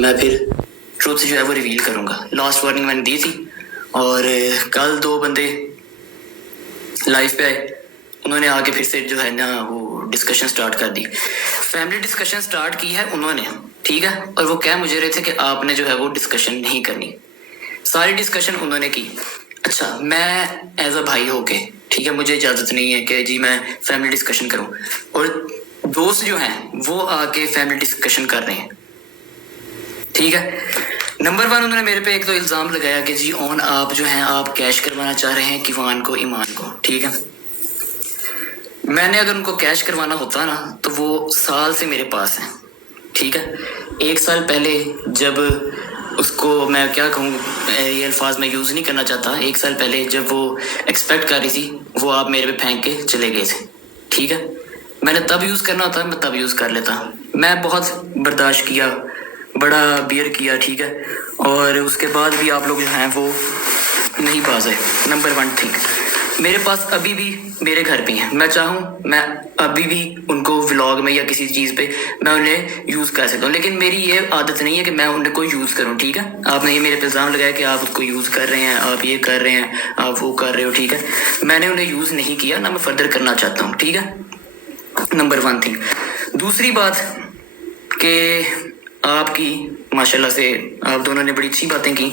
मैं फिर ट्रुथ जो है वो रिवील करूँगा। लास्ट वार्निंग मैंने दी थी और कल 2 बंदे लाइव पे आए, उन्होंने आके फिर से जो है ना वो डिस्कशन स्टार्ट कर दी। फैमिली डिस्कशन स्टार्ट की है उन्होंने, ठीक है, और वो कह मुझे रहे थे कि आपने जो है वो डिस्कशन नहीं करनी। सारी डिस्कशन उन्होंने की। अच्छा, मैं एज अ भाई होके, ठीक है, मुझे इजाज़त नहीं है कि जी मैं फैमिली डिस्कशन करूं, और दोस्त जो हैं वो आके फैमिली डिस्कशन कर रहे हैं, ठीक है। नंबर 1 उन्होंने मेरे पे एक तो इल्ज़ाम लगाया कि जी ऑन आप जो हैं आप कैश करवाना चाह रहे हैं किवान को, ईमान को, ठीक है। मैंने अगर उनको कैश करवाना होता ना तो वो साल से मेरे पास है, ठीक है। 1 साल पहले जब उसको, मैं क्या कहूँ, ये अल्फाज मैं यूज़ नहीं करना चाहता, 1 साल पहले जब वो एक्सपेक्ट कर रही थी वो आप मेरे पे फेंक के चले गए थे, ठीक है। मैंने तब यूज़ करना होता मैं तब यूज़ कर लेता। मैं बहुत बर्दाश्त किया, बड़ा बियर किया, ठीक है, और उसके बाद भी आप लोग जो हैं वो नहीं बाज आए। नंबर 1 थिंग, मेरे पास अभी भी मेरे घर पे हैं, मैं चाहूँ मैं अभी भी उनको व्लॉग में या किसी चीज़ पे मैं उन्हें यूज़ कर सकता हूँ, लेकिन मेरी ये आदत नहीं है कि मैं उनको यूज़ करूँ, ठीक है। आपने ये मेरे पे इल्ज़ाम लगाया कि आप उसको यूज़ कर रहे हैं, आप ये कर रहे हैं, आप वो कर रहे हो, ठीक है। मैंने उन्हें यूज़ नहीं किया, ना मैं फर्दर करना चाहता हूँ, ठीक है। Number 1 thing. दूसरी बात कि आपकी माशाल्लाह से आप दोनों ने बड़ी अच्छी बातें की।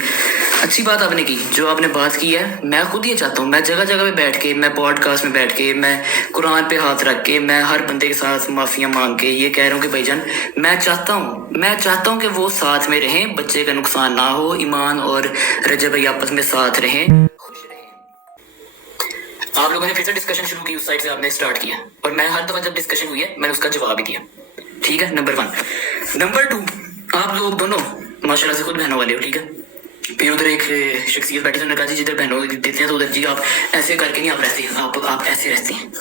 अच्छी बात आपने की, जो आपने बात की है, मैं खुद ये चाहता हूँ, मैं जगह जगह पे बैठ के, मैं पॉडकास्ट में बैठ के, मैं कुरान पे हाथ रख के, मैं हर बंदे के साथ माफ़ियाँ मांग के ये कह रहा हूँ कि भाईजान मैं चाहता हूँ कि वो साथ में रहें, बच्चे का नुकसान ना हो, ईमान और रजब भाई आपस में साथ रहें, खुश रहें। आप लोगों ने फिर से डिस्कशन शुरू की, उस साइड से आपने स्टार्ट किया, और मैं हर दफ़ा जब डिस्कशन हुई है मैंने उसका जवाब ही दिया, ठीक है। नंबर 1। नंबर 2, आप लोग दोनों माशाल्लाह से खुद बहनों वाले हो, ठीक है। फिर उधर एक शख्सियत बैठी, उन्होंने कहा जी जिधर बहनों देते हैं तो उधर जी आप ऐसे करके नहीं आप रहते हैं, आप ऐसे रहते हैं।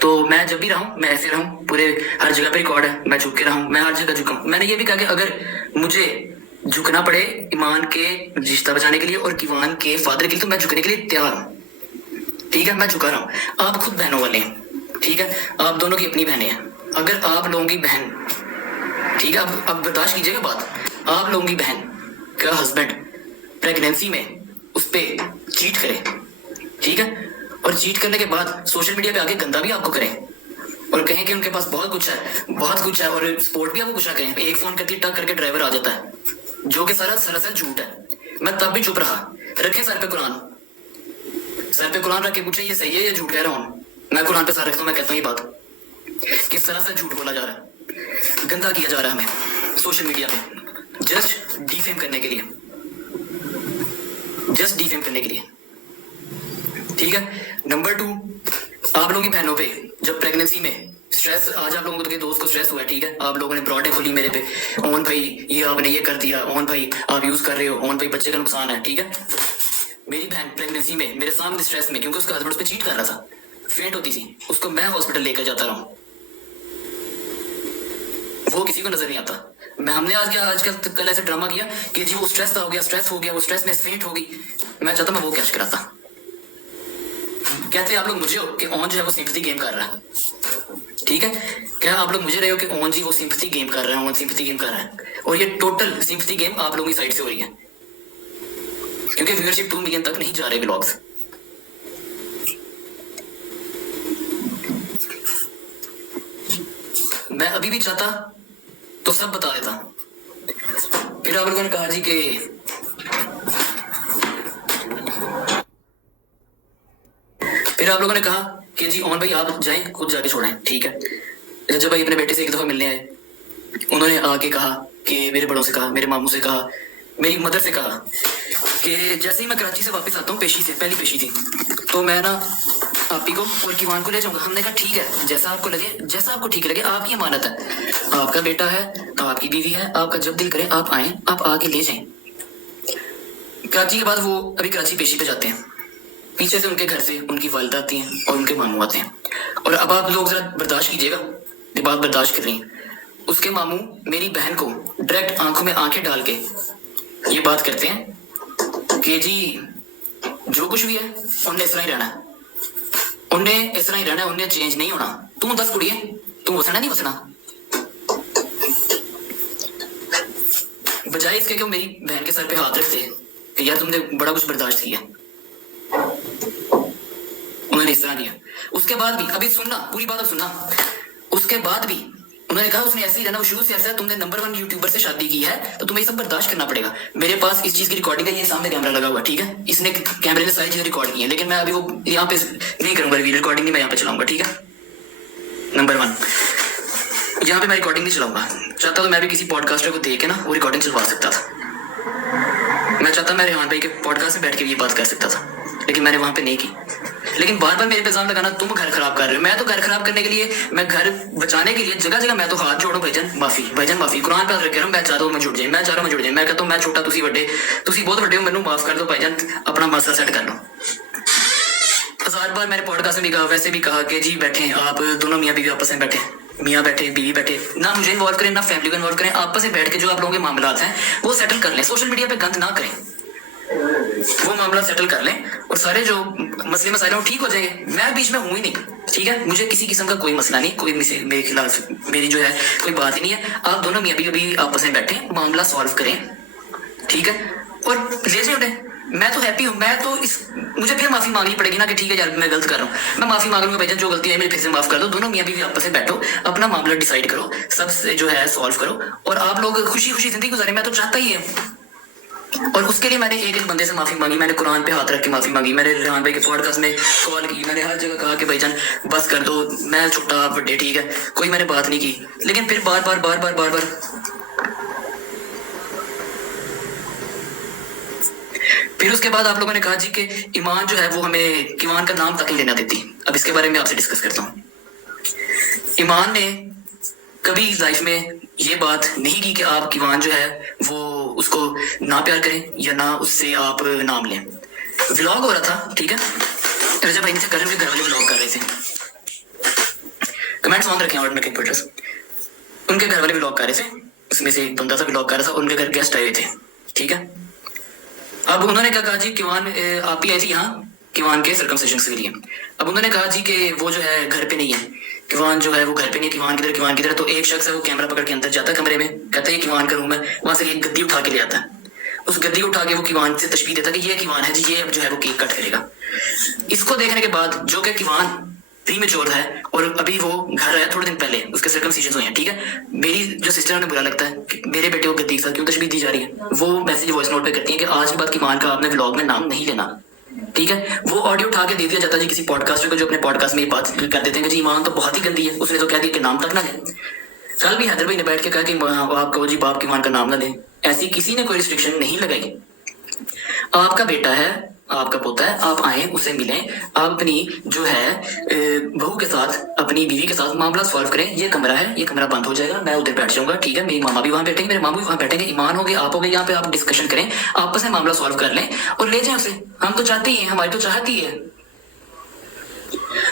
तो मैं जब भी रहूँ मैं ऐसे रहूँ, पूरे हर जगह पे रिकॉर्ड है, मैं झुक के रहूँ, मैं हर जगह झुका हूँ। मैंने ये भी कहा कि अगर मुझे झुकना पड़े ईमान के रिश्ता बचाने के लिए और किवान के फादर के लिए तो मैं झुकने के लिए तैयार हूँ, ठीक है। मैं झुका रहा हूँ। आप खुद बहनों वाले हैं, ठीक है, आप दोनों की अपनी बहनें हैं। अगर आप लोगों की बहन, ठीक है, अब बर्दाश्त कीजिएगा बात, आप लोगों की बहन का हस्बैंड प्रेगनेंसी में उस पर चीट करे, ठीक है, और चीट करने के बाद सोशल मीडिया पे आके गंदा भी आपको करें और कहें कि उनके पास बहुत कुछ है और सपोर्ट भी आपको कुछ ना करें, एक फोन करके टक करके ड्राइवर आ जाता है, जो कि सारा सरासर झूठ है। मैं तब भी चुप रहा। रखे सर पे कुरान रख के पूछे ये सही है या झूठ कह रहा हूँ। मैं कुरान पे सर रखता हूँ, मैं कहता हूँ ये बात कि सरासर झूठ बोला जा रहा है, गंदा किया जा रहा है हमें सोशल मीडिया पे, जस्ट डिफेम करने के लिए, ठीक है। नंबर 2, आप लोगों की बहनों पे जब प्रेगनेंसी में स्ट्रेस, आज आप लोगों के दोस्त को स्ट्रेस हुआ है, ठीक है, आप लोगों ने ब्रॉडें खोली मेरे पे, ओन भाई ये आपने ये कर दिया, ओन भाई आप यूज कर रहे हो, ओन भाई बच्चे का नुकसान है, ठीक है। मेरी बहन प्रेगनेंसी में मेरे सामने स्ट्रेस में, क्योंकि उसका हस्बैंड उस पर चीट कर रहा था, फेंट होती थी, उसको मैं हॉस्पिटल लेकर जाता रहा हूँ, वो किसी को नजर नहीं आता। हमने आजकल कल ऐसे ड्रामा किया कि जी वो स्ट्रेस हो गया, वो स्ट्रेस में फेंट हो गई। मैं चाहता मैं वो कैश कराता। कहते आप लोग मुझे हो कि ऑन जो है वो सिंपैथी गेम कर रहा है, ठीक है। क्या आप लोग मुझे रहे हो कि ऑन जी वो सिंपैथी गेम कर रहा है, ऑन सिंपैथी गेम कर रहा है, और ये टोटल सिंपैथी गेम आप लोगों की साइड से हो रही है, क्योंकि व्यूअरशिप 2 मिलियन तक नहीं जा रहे व्लॉग्स। मैं अभी भी चाहता तो सब बता देता। फिर आप लोगों ने कहा जी कि जी ओन भाई आप जाएं खुद जाके छोड़ें, ठीक है। जब भाई अपने बेटे से एक दफा मिलने आए, उन्होंने आके कहा कि मेरे बड़ों से कहा, मेरे मामू से कहा, मेरी मदर से कहा कि जैसे ही मैं कराची से वापस आता हूँ, पहली पेशी थी, तो मैं ना आपी को और किवान को ले जाऊंगा। हमने कहा ठीक है, जैसा आपको ठीक लगे, आपकी अमानत है, आपका बेटा है, आपकी बीवी है, आपका जब दिल करे आप आए, आप आके ले जाएं। कराची के बाद वो अभी कराची पेशी पे जाते हैं, पीछे से उनके घर से उनकी वालिदा आती हैं और उनके मामू आते हैं, और अब आप लोग जरा बर्दाश्त कीजिएगा, ये बात बर्दाश्त कर रही हैं। उसके मामू मेरी बहन को डायरेक्ट आंखों में आंखें डाल के ये बात करते हैं कि जी जो कुछ भी है उन्हें इस तरह ही रहना है, उन्हें चेंज नहीं होना, तू 10 कुड़िए तू वसना नहीं वसना। बजाय इसके कि वो मेरी बहन के सर पे हाथ रखते कि यार तुमने बड़ा कुछ बर्दाश्त किया, उन्होंने इस तरह किया। उसके बाद भी, अभी सुनना पूरी बात, अब सुनना, उसके बाद भी उन्होंने कहा उसने ऐसे ही रहना, वो शुरू से ऐसा है, तुमने नंबर 1 यूट्यूबर से शादी की है तो तुम्हें ये सब बर्दाश्त करना पड़ेगा। मेरे पास इस चीज की रिकॉर्डिंग है, ये सामने कैमरा लगा हुआ, ठीक है, इसने कैमरे ने सारी चीजें रिकॉर्ड की है, लेकिन मैं अभी वो यहाँ पे नहीं करूंगा, रिकॉर्डिंग नहीं मैं यहाँ पे चलाऊंगा, ठीक है। नंबर 1, यहाँ पे मैं रिकॉर्डिंग नहीं चलाऊंगा। चाहता तो मैं भी किसी पॉडकास्टर को दे के ना वो रिकॉर्डिंग चलवा सकता था। मैं चाहता मैं रेहान भाई के पॉडकास्ट में बैठ के ये बात कर सकता था, लेकिन मैंने वहां पे नहीं की। लेकिन बार बार मेरे पे इल्जाम लगाना, तुम घर खराब कर रहे हो। मैं तो घर खराब करने के लिए, मैं घर बचाने के लिए जगह जगह मैं तो हाथ जोड़ो, भाईजान माफी, भाईजान माफी, कुरान पे रख रहा हूं, मैं चाहता हूं मैं जुड़ जाए, मैं चाह रहा हूं मैं जुड़ जाए। मैं कहता हूं मैं छोटा, तुसी बड़े, तुसी बहुत बड़े हो, मैनू माफ कर दो भाईजान, अपना मसला सेट कर लो। 1000 बार मैंने पॉडकास्ट में भी कहा, वैसे भी कहा कि जी बैठे आप दोनों मियाँ बीवी आपस में बैठे, मियाँ बैठे बीवी बैठे, ना मुझे इन्वॉल्व करें ना फैमिली को इन्वॉल्व करें, आपस में बैठ के जो आप लोगों के मामला हैं वो सेटल कर लें, सोशल मीडिया पे गंद ना करें, वो मामला सेटल कर लें और सारे जो मसले मसाइल वो ठीक हो जाएंगे। मैं बीच में हूँ ही नहीं, ठीक है, मुझे किसी किस्म का कोई मसला नहीं, कोई मेरे खिलाफ मेरी जो है कोई बात ही नहीं है। आप दोनों मियाँ बीवी आपस में बैठे, मामला सॉल्व करें, ठीक है, और ले जाए उठे। मैं तो हैप्पी हूँ, मैं तो मुझे फिर माफी मांगनी पड़ेगी ना कि ठीक है यार मैं गलत कर रहा हूँ, मैं माफी मांग लूंगा भाईजान, जो गलती है मेरी फिर से माफ कर दो। दोनों मियाँ बीवी आपस में बैठो, अपना मामला डिसाइड करो, सबसे जो है सॉल्व करो और आप लोग खुशी खुशी जिंदगी गुजारे। मैं तो चाहता ही है, और उसके लिए मैंने एक बंदे से माफी मांगी, मैंने कुरान पे हाथ रख के माफी मांगी, मैंने रेहान भाई के पॉडकास्ट में कॉल की, मैंने हर जगह कहा कि भाईजान बस कर दो, मैं छोटा आप बड़े, ठीक है, कोई मैंने बात नहीं की। लेकिन फिर बार बार बार बार बार बार फिर उसके बाद आप लोगों ने कहा जी कि ईमान जो है वो हमें ईमान का नाम तक नहीं लेना देती। अब इसके बारे में आपसे डिस्कस करता हूँ। ईमान ने कभी लाइफ में ये बात नहीं की कि आप ईमान जो है वो उसको ना प्यार करें या ना उससे आप नाम लें। व्लॉग हो रहा था, ठीक है, रजब भाई से घर वाले व्लॉग कर रहे थे, कमेंट्स ऑन रखे और उनके घर वाले व्लॉग कर रहे थे, उसमें से एक बंदा था व्लॉग कर रहा था, उनके घर गेस्ट आए हुए थे, ठीक है। अब उन्होंने क्या कहा जी, किवान आप ही आई थी यहाँ किवान के सर्कमसिशन के लिए। अब उन्होंने कहा जी कि वो जो है घर पे नहीं है, किवान जो है वो घर पे नहीं है, किवान किधर। तो एक शख्स है वो कैमरा पकड़ के अंदर जाता है कमरे में, कहता है ये किवान का रूम है, वहां से एक गद्दी उठा के ले आता है, उस गद्दी को उठा के वो किवान से तशबीह देता है कि ये किवान है जी, ये अब जो है वो केक कट करेगा। इसको देखने के बाद जो कि किवान प्रीमेच्योर है और अभी वो घर आया थोड़े दिन पहले, उसके सर्कमसिशन हुए हैं, ठीक है। मेरी जो सिस्टर ने बुरा लगता है कि मेरे बेटे को गद्दी के साथ क्यों तशबीह दी जा रही है, वो मैसेज वॉइस नोट पे करती है कि आज के बाद किवान का आपने व्लॉग में नाम नहीं लेना, ठीक है। वो ऑडियो उठा के दे दिया जाता है जी किसी पॉडकास्टर को, जो अपने पॉडकास्ट में ये बात कर देते हैं कि जी ईमान तो बहुत ही गंदी है, उसने तो कह दिया कि नाम तक ना लें। कल भी हैदर भाई ने बैठ के कहा कि आप कहो जी बाप की ईमान का नाम ना लें, ऐसी किसी ने कोई रिस्ट्रिक्शन नहीं लगाई। आपका बेटा है, आपका पोता है, आप आए उसे मिलें, आप अपनी जो है बहू के साथ, अपनी बीवी के साथ मामला सॉल्व करें। ये कमरा है, ये कमरा बंद हो जाएगा, मैं उधर बैठ जाऊंगा, ठीक है, मेरी मामा भी वहां बैठेंगे, मेरे मामू भी वहां बैठेंगे, ईमान हो गए, आप हो गए, यहाँ पे आप डिस्कशन करें, आपस में मामला सॉल्व कर लें और ले जाए उसे। हम तो चाहते ही हैं, हमारी तो चाहती है।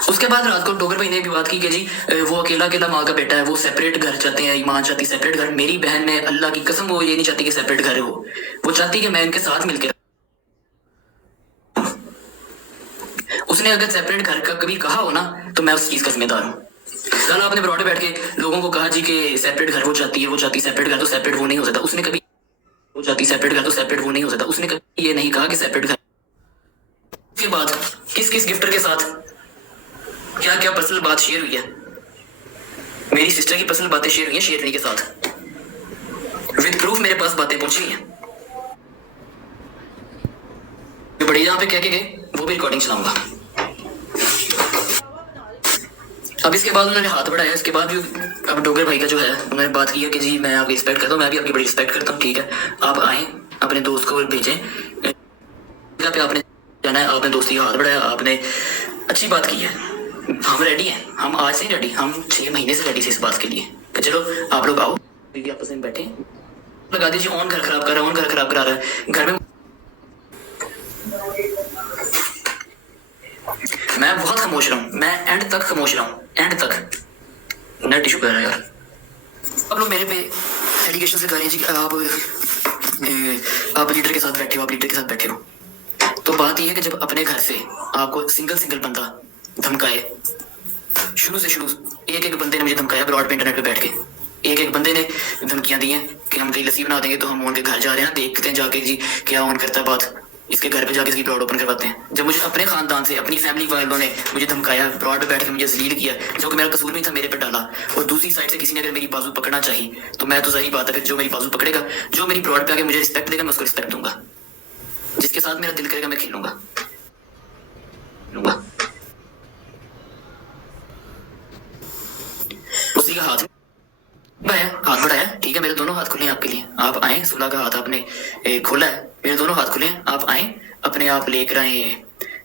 उसके बाद रात को डोगर भाई ने भी बात की कि जी वो अकेला अकेला माँ का बेटा है, वो सेपरेट घर चाहते हैं, ईमान चाहती सेपरेट घर। मेरी बहन ने अल्लाह की कसम वो ये नहीं चाहती कि सेपरेट घर हो, वो चाहती कि मैं इनके साथ मिलकर। उसने अगर सेपरेट घर का कभी कहा हो ना तो मैं उस चीज का जिम्मेदार हूँ। कल आपने बरौटे बैठ के लोगों को कहा जी कि सेपरेट घर वो चाहती है, वो चाहती सेपरेट घर, तो सेपरेट वो नहीं हो सकता। उसने कभी वो चाहती सेपरेट घर, तो सेपरेट वो नहीं हो सकता। उसने कभी ये नहीं कहा कि सेपरेट घर। के बाद किस किस गिफ्टर के साथ क्या क्या पर्सनल बात शेयर हुई है, मेरी सिस्टर की पर्सनल बातें शेयर हुई है शेरनी के साथ, विद प्रूफ मेरे पास बातें पहुंची हैं। बड़ी जहां पे कह के गए वो भी रिकॉर्डिंग चलाऊंगा। अब इसके बाद उन्होंने हाथ बढ़ाया, इसके बाद भी अब डोगर भाई का जो है उन्होंने बात की है कि जी मैं आपकी रिस्पेक्ट करता हूँ, मैं भी आपकी बड़ी रिस्पेक्ट करता हूँ, ठीक है, आप आए अपने दोस्त को भेजें पे, आपने जाना है, आपने दोस्ती का हाथ बढ़ाया, आपने अच्छी बात की है। हम रेडी हैं, हम आज से ही रेडी, हम 6 महीने से रेडी थे इस बात के लिए कि चलो आप लोग आओ, दीदी आपस में बैठे, लगा दीजिए ऑन घर खराब कर रहा है, ऑन घर खराब करा रहा है घर में। मैं बहुत खामोश रहा हूँ, मैं एंड तक खामोश रहा हूँ, एंड तक। नेट इशू कर रहा है यार। अब लोग मेरे पे एलिगेशन से कर रहे हैं जी कि आप लीडर के साथ बैठे हो, आप लीडर के साथ बैठे हो। तो बात यह है कि जब अपने घर से आपको सिंगल बंदा धमकाए, शुरू से शुरू एक बंदे ने मुझे धमकाया ब्रॉड पे इंटरनेट पे बैठ के, एक एक बंदे ने धमकियां दी हैं कि हम तेरी लस्सी बना देंगे, तो हम उनके घर जा रहे हैं, देखते हैं जाके जी क्या ऑन करता है बात, इसके घर पे जाके इसकी ब्रॉड ओपन करवाते हैं। जब मुझे अपने खानदान से, अपनी फैमिली वालों ने मुझे धमकाया, ब्रॉड पे बैठ के मुझे जलील किया, जो कि मेरा कसूर नहीं था, मेरे पे डाला, और दूसरी साइड से किसी ने अगर मेरी बाजू पकड़ना चाहिए तो मैं तो सही बात है, फिर जो मेरी बाजू पकड़ेगा, जो मेरी ब्रॉड पे आके मुझे रिस्पेक्ट देगा, मैं उसको रिस्पेक्ट दूंगा, जिसके साथ मेरा दिल करेगा मैं खेलूंगा उसी का हाथ हाथ बढ़ाया, ठीक है, मेरे दोनों हाथ खुले हैं आपके लिए, आप आए, सुलह का हाथ आपने खोला है, मेरे दोनों हाथ खुले हैं, आप आए, अपने आप लेकर आए,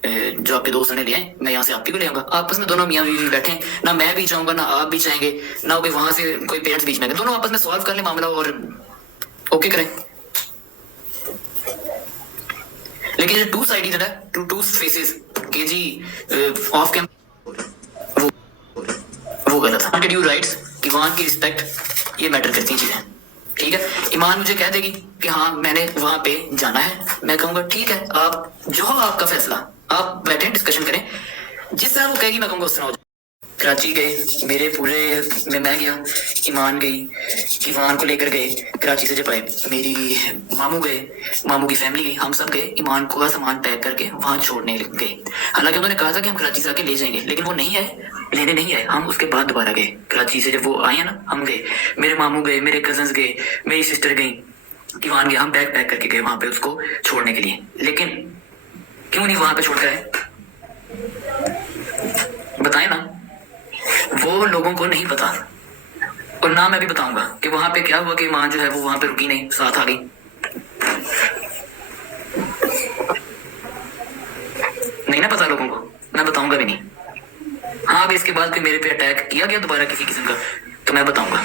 जो आपके दोस्त ने ले आए, मैं यहाँ से आप ही को ले आऊंगा, आपस में दोनों मियाँ बीवी बैठे, ना मैं भी चाहूंगा ना आप भी चाहेंगे, ना कोई वहां से कोई पेरेंट्स बीच में, दोनों आपस में सॉल्व कर ले मामला और ओके करें। लेकिन जो टू साइड है, टू फेसेस के जी ऑफ कैम, वो गलत है। वांटेड यू राइट्स, ईमान की रिस्पेक्ट, ये मैटर करती चीजें, ठीक है। ईमान मुझे कह देगी कि हाँ मैंने वहां पे जाना है, मैं कहूंगा ठीक है, आप जो आपका फैसला, आप बैठे डिस्कशन करें, जिस तरह वो कहेगी मैं कहूंगा उस तरह हो जाए। कराची गए, मेरे पूरे में मैं गया, ईमान गई, ईमान को लेकर गए, कराची से जब आए मेरी मामू गए, मामू की फैमिली गई, हम सब गए, ईमान को का सामान पैक करके वहां छोड़ने गए। हालांकि उन्होंने कहा था कि हम कराची से आके ले जाएंगे, लेकिन वो नहीं आए, लेने नहीं आए, हम उसके बाद दोबारा गए। कराची से जब वो आए ना, हम गए, मेरे मामू गए, मेरे कजन्स गए, मेरी सिस्टर गई, ईमान गया, हम बैग पैक करके गए वहां पे उसको छोड़ने के लिए। लेकिन क्यों नहीं वहां पे छोड़ कर आए, बताए ना, वो लोगों को नहीं पता, और ना मैं भी बताऊंगा कि वहां पे क्या हुआ कि मां जो है वो वहां पे रुकी नहीं, साथ आ गई। नहीं ना पता लोगों को, मैं बताऊंगा भी नहीं। हाँ अगर इसके बाद कोई मेरे पे अटैक किया गया दोबारा किसी किस्म का, तो मैं बताऊंगा,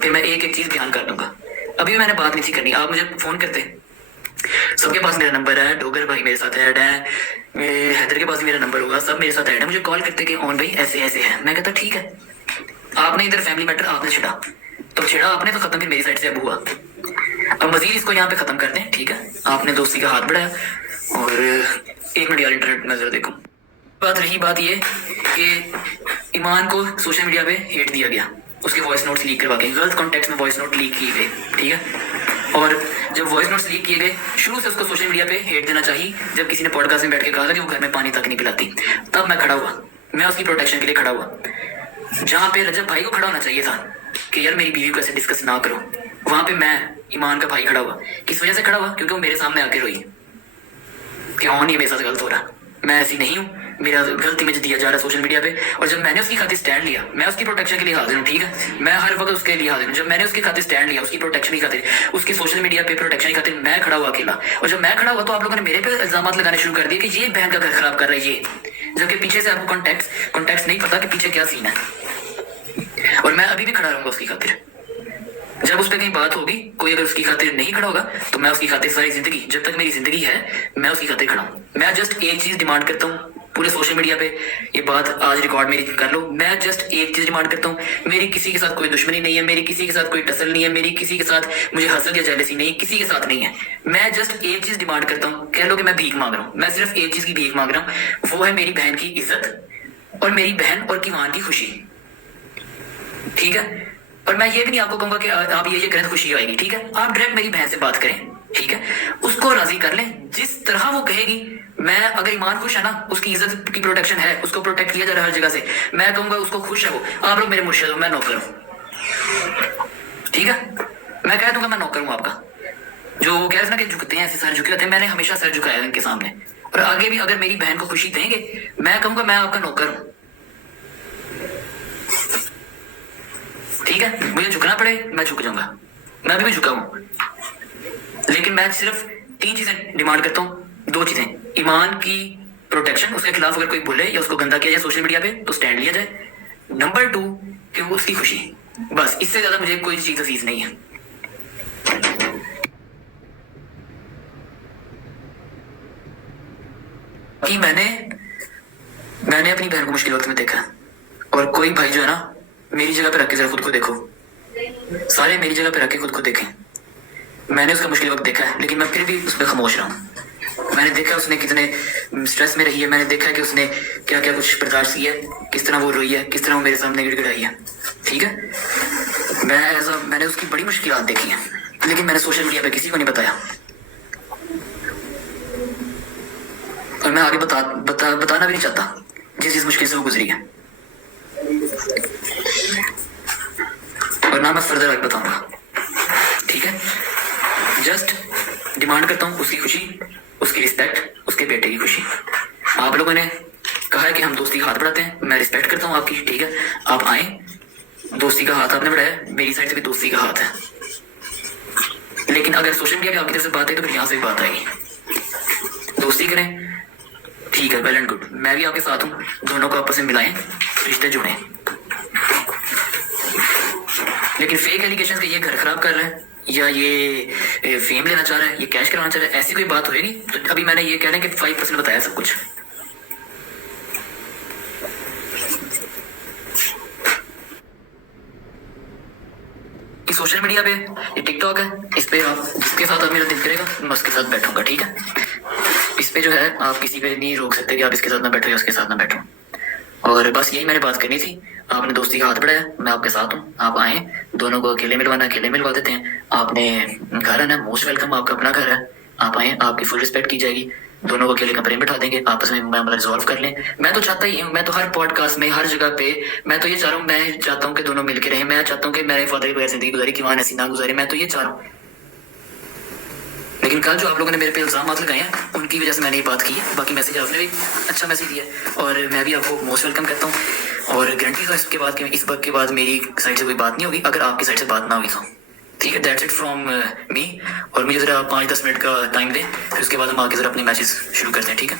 फिर मैं एक एक चीज बयान कर दूंगा। अभी मैंने बात नहीं थी करनी, आप मुझे फोन करते, सबके पास मेरा नंबर है, डोगर भाई मेरे साथ ऐड है, मेरे हैदर के पास भी मेरा नंबर होगा, सब मेरे साथ ऐड है, मुझे कॉल करते कि ऑन भाई ऐसे ऐसे है, मैं कहता ठीक है। आपने इधर फैमिली मैटर आपने छिड़ा, तो छिड़ा आपने तो खत्म, फिर मेरी साइड से अब हुआ, अब मजीद इसको यहाँ पे खत्म कर दें, ठीक है। आपने दोस्ती का हाथ बढ़ाया, और एक मिनट यार इंटरनेट में जरा देखो। रही बात ये कि ईमान को सोशल मीडिया पे हेट दिया गया, उसके वॉइस नोट्स लीक करवा के, गलत कॉन्टेक्स्ट में वॉइस नोट लीक किए गए, ठीक है। और जब वॉइस नोट्स लीक किए गए, शुरू से उसको सोशल मीडिया पे हेट देना चाहिए। जब किसी ने पॉडकास्ट में बैठ के कहा था कि वो घर में पानी तक नहीं पिलाती, तब मैं खड़ा हुआ, मैं उसकी प्रोटेक्शन के लिए खड़ा हुआ। जहाँ पे रजब भाई को खड़ा होना चाहिए था कि यार मेरी बीवी को ऐसे डिस्कस ना करो, वहां पे मैं ईमान का भाई खड़ा हुआ। किस वजह से खड़ा हुआ, क्योंकि वो मेरे सामने आके रोई कि हाँ नहीं मेरे साथ गलत हो रहा, मैं ऐसी नहीं हूँ, मेरा गलत इमेज दिया जा रहा है सोशल मीडिया पे। और जब मैंने उसकी खातिर स्टैंड लिया, मैं उसकी प्रोटेक्शन के लिए हाजिर हूँ, ठीक है, मैं हर वक्त उसके लिए हाजिर हूँ। जब मैंने उसकी खातिर स्टैंड लिया, उसकी प्रोटेक्शन की खातिर, उसकी सोशल मीडिया पे प्रोटेक्शन की खातिर मैं खड़ा हुआ अकेला, और जब मैं खड़ा हुआ तो आप लोगों ने मेरे पे इल्जाम लगाने शुरू कर दिए कि ये बहन का घर खराब कर रहा है ये, जबकि पीछे से आपको कॉन्टेक्स्ट नहीं पता कि पीछे क्या सीन है। और मैं अभी भी खड़ा रहूंगा उसकी खातिर। जब उस पर कहीं बात होगी, कोई अगर उसकी खातिर नहीं खड़ा होगा, तो मैं उसकी खातिर सारी जिंदगी, जब तक मेरी जिंदगी है, मैं उसकी खातिर खड़ा हूँ। मैं जस्ट एक चीज डिमांड करता हूँ, पूरे सोशल मीडिया पे ये बात आज रिकॉर्ड मेरी कर लो, मैं जस्ट एक चीज डिमांड करता हूँ, मेरी किसी के साथ कोई दुश्मनी नहीं है, मेरी किसी के साथ कोई टसल नहीं है, मेरी किसी के साथ मुझे हसद या जेलसी नहीं, किसी के साथ नहीं है। मैं जस्ट एक चीज डिमांड करता हूँ, कह लो कि मैं भीख मांग रहा हूँ, मैं सिर्फ एक चीज की भीख मांग रहा हूँ, वो है मेरी बहन की इज्जत और मेरी बहन और कीवान की खुशी, ठीक है। और मैं ये भी नहीं आपको कहूंगा कि आप ये करें तो खुशी आएगी, ठीक है। आप डायरेक्ट मेरी बहन से बात करें, ठीक है, उसको राजी कर लें जिस तरह वो कहेगी। मैं अगर ईमान खुश है ना, उसकी इज्जत की प्रोटेक्शन है, उसको प्रोटेक्ट किया जा रहा है हर जगह से, मैं कहूंगा उसको खुश है वो। आप लोग मेरे मुर्शिद हो, मैं नौकर हूं, ठीक है, मैं कह दूंगा मैं नौकर हूं आपका। जो कह रहे ना कि झुकते हैं, ऐसे सर झुके रहते हैं, मैंने हमेशा सर झुकाया है इनके सामने, और आगे भी अगर मेरी बहन को खुशी देंगे, मैं कहूंगा मैं आपका नौकर हूं, ठीक है। मुझे झुकना पड़े मैं झुक जाऊंगा, मैं अभी भी झुका हूं, लेकिन मैं सिर्फ 3 चीजें डिमांड करता हूं, 2 चीजें, ईमान की प्रोटेक्शन, उसके खिलाफ अगर कोई बोले या उसको गंदा किया जाए सोशल मीडिया पे तो स्टैंड लिया जाए, नंबर 2 कि वो उसकी खुशी, बस इससे ज्यादा मुझे कोई चीज अजीज नहीं है। कि मैंने अपनी बहन को मुश्किल वक्त में देखा, और कोई भाई जो है ना, मेरी जगह पे रख के जरा खुद को देखो, सारे मेरी जगह पे रख के खुद को देखें। मैंने उसका मुश्किल वक्त देखा है, लेकिन मैं फिर भी उस पर खामोश रहा हूँ। मैंने देखा उसने कितने स्ट्रेस में रही है, मैंने देखा कि उसने क्या क्या कुछ बर्दाश्त किया है, किस तरह वो रोई है, किस तरह वो मेरे सामने गिड़गिड़ाई है, ठीक है। मैंने उसकी बड़ी मुश्किलात देखी हैं, लेकिन मैंने सोशल मीडिया पे किसी को नहीं बताया, और मैं आगे बताना भी नहीं चाहता जिस मुश्किल से वो गुजरी है, और ना मैं फर्दर आगे बताऊंगा। ठीक है, जस्ट डिमांड करता हूँ उसकी खुशी, उसकी रिस्पेक्ट, उसके बेटे की खुशी। आप लोगों ने कहा है कि हम दोस्ती का हाथ बढ़ाते हैं, मैं रिस्पेक्ट करता हूँ आपकी, ठीक है, आप आए, दोस्ती का हाथ आपने बढ़ाया, मेरी साइड से भी दोस्ती का हाथ है, लेकिन अगर सोशल मीडिया पे आपकी तरफ से बात है तो फिर यहाँ से भी बात आएगी। दोस्ती करें, ठीक है, वेल एंड गुड, मैं भी आपके साथ हूँ, दोनों को आपस में मिलाएं, रिश्ते जुड़े, लेकिन फेक एलिगेशन के ये घर खराब कर रहा है या ये फेम लेना चाह रहा है, ये कैश करवाना चाह रहा है, ऐसी कोई बात होगी तो अभी मैंने ये कह रहे हैं कि 5% बताया सब कुछ। कि सोशल मीडिया पे ये टिकटॉक है, इस पे आप जिसके साथ आप मेरा दिल करेगा मैं उसके साथ बैठूंगा, ठीक है। इस पे जो है आप किसी पे नहीं रोक सकते कि आप इसके साथ ना बैठो या उसके साथ ना बैठो, और बस यही मैंने बात करनी थी। आपने दोस्ती का हाथ बढ़ाया, मैं आपके साथ हूँ, आप आए, दोनों को अकेले मिलवाना अकेले मिलवा देते हैं। आपने घर आना, मोस्ट वेलकम, आपका अपना घर है, आप आए, आपकी फुल रिस्पेक्ट की जाएगी, दोनों को अकेले कमरे में बैठा देंगे, आपस में मामला रिजॉल्व कर लें। मैं तो चाहता ही हूँ, मैं तो हर पॉडकास्ट में हर जगह पे मैं तो ये चाह रहा हूँ, मैं चाहता हूँ कि दोनों मिलकर रहें, मैं चाहता हूँ कि मेरे फादर की बगैर जिंदगी गुजारी कि वहाँ ऐसी ना गुजारे, मैं तो ये चाह रहा हूँ। लेकिन कल जो आप लोगों ने मेरे पे इल्जाम लगाए हैं उनकी वजह से मैंने ये बात की है। बाकी मैसेज आपने भी अच्छा मैसेज दिया और मैं भी आपको मोस्ट वेलकम कहता हूँ, और गारंटी तो इसके बाद इस वक्त के बाद मेरी साइड से कोई बात नहीं होगी, अगर आपकी साइड से बात ना होगी तो ठीक है। दैट्स इट फ्रॉम मी, और मुझे ज़रा 5-10 मिनट का टाइम दें, फिर उसके बाद हम आगे ज़रा अपने मैचेस शुरू करते हैं, ठीक है।